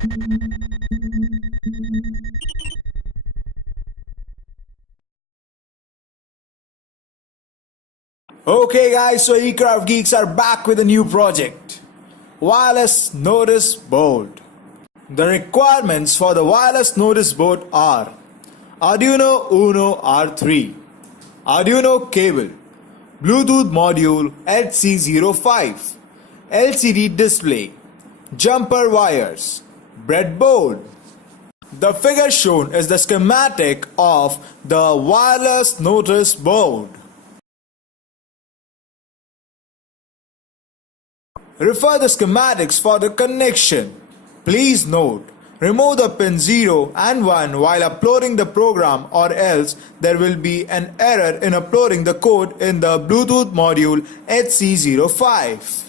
Okay guys, so Ekraft Geeks are back with a new project. Wireless notice board. The requirements for the wireless notice board are Arduino UNO R3, Arduino cable, Bluetooth module HC05, LCD display, jumper wires, breadboard. The figure shown is the schematic of the wireless notice board. Refer the schematics for the connection. Please note, remove the pin 0 and 1 while uploading the program, or else there will be an error in uploading the code in the Bluetooth module HC05.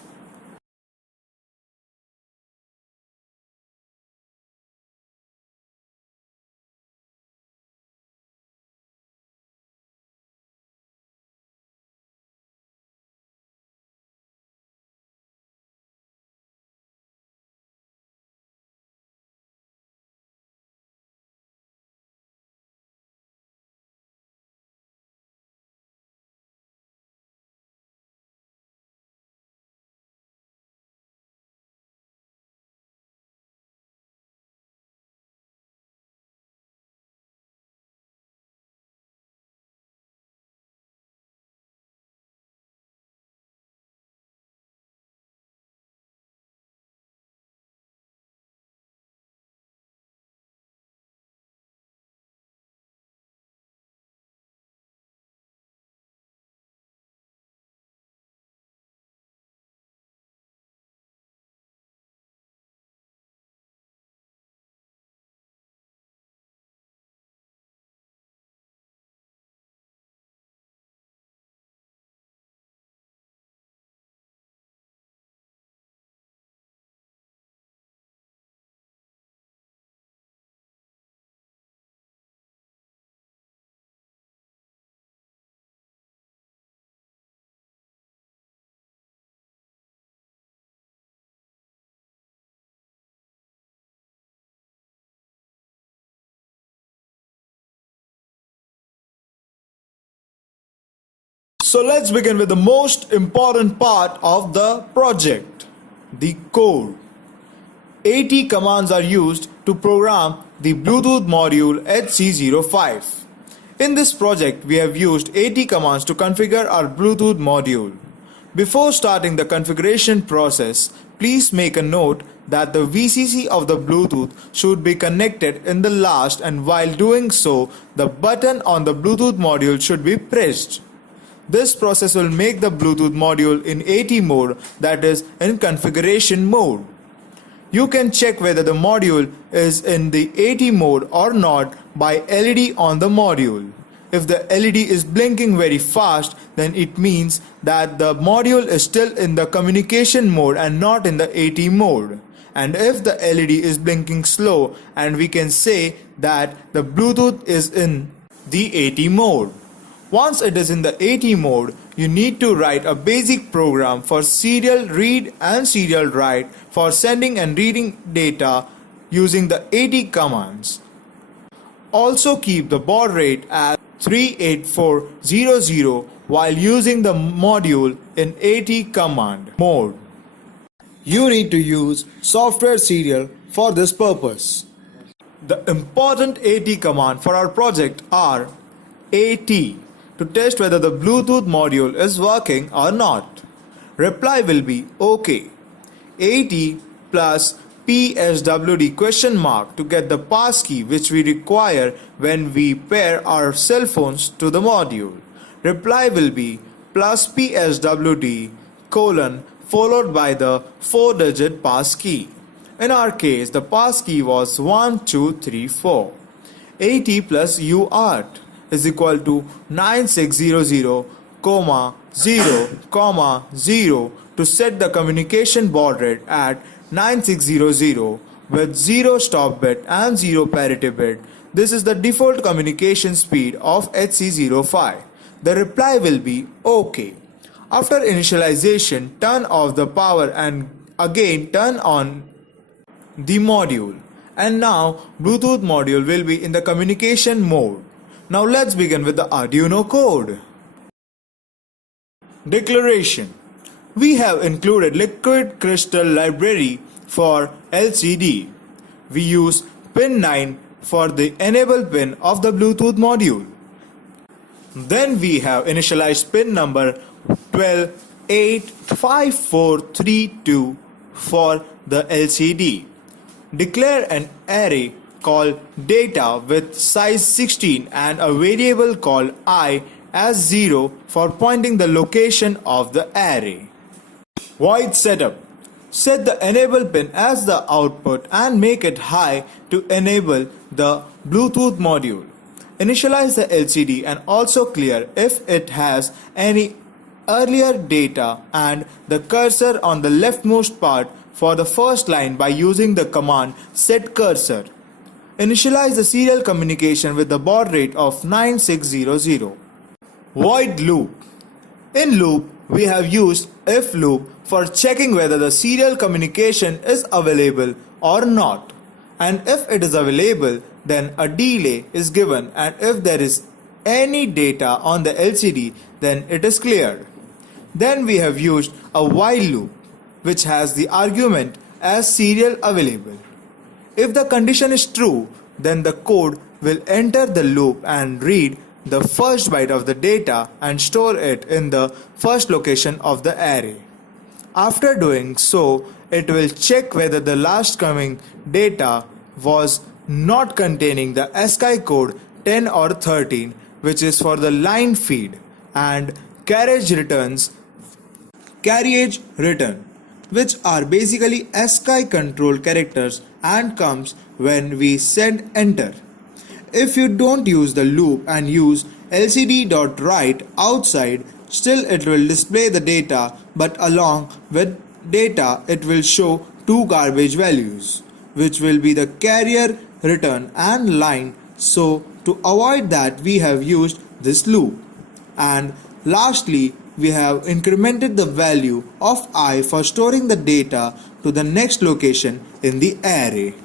So let's begin with the most important part of the project, the code. 80 commands are used to program the Bluetooth module HC05. In this project, we have used 80 commands to configure our Bluetooth module. Before starting the configuration process, please make a note that the VCC of the Bluetooth should be connected in the last, and while doing so, the button on the Bluetooth module should be pressed. This process will make the Bluetooth module in AT mode, that is in configuration mode. You can check whether the module is in the AT mode or not by LED on the module. If the LED is blinking very fast, then it means that the module is still in the communication mode and not in the AT mode. And if the LED is blinking slow, and we can say that the Bluetooth is in the AT mode. Once it is in the AT mode, you need to write a basic program for serial read and serial write for sending and reading data using the AT commands. Also keep the baud rate at 38400 while using the module in AT command mode. You need to use software serial for this purpose. The important AT command for our project are AT, to test whether the Bluetooth module is working or not. Reply will be OK. AT plus PSWD question mark to get the passkey which we require when we pair our cell phones to the module. Reply will be plus PSWD colon followed by the 4-digit passkey. In our case, the passkey was 1234. AT plus UART is equal to 9600, 0, 0 to set the communication baud rate at 9600 with 0 stop bit and 0 parity bit. This is the default communication speed of HC05. The reply will be OK. After initialization, turn off the power and again turn on the module. And now Bluetooth module will be in the communication mode. Now let's begin with the Arduino code. Declaration. We have included liquid crystal library for LCD. We use pin 9 for the enable pin of the Bluetooth module. Then we have initialized pin number 12.85432 for the LCD. Declare an array called data with size 16 and a variable called I as 0 for pointing the location of the array. Void setup. Set the enable pin as the output and make it high to enable the Bluetooth module. Initialize the LCD and also clear if it has any earlier data and the cursor on the leftmost part for the first line by using the command setCursor. Initialize the serial communication with the baud rate of 9600. Void loop. In loop, we have used if loop for checking whether the serial communication is available or not. And if it is available, then a delay is given, and if there is any data on the LCD, then it is cleared. Then we have used a while loop, which has the argument as serial available. If the condition is true, then the code will enter the loop and read the first byte of the data and store it in the first location of the array. After doing so, it will check whether the last coming data was not containing the ASCII code 10 or 13, which is for the line feed, and carriage return, which are basically ASCII control characters and comes when we send enter. If you don't use the loop and use lcd.write outside, still it will display the data, but along with data it will show two garbage values, which will be the carrier return and line. So to avoid that, we have used this loop. And lastly, we have incremented the value of I for storing the data to the next location in the array.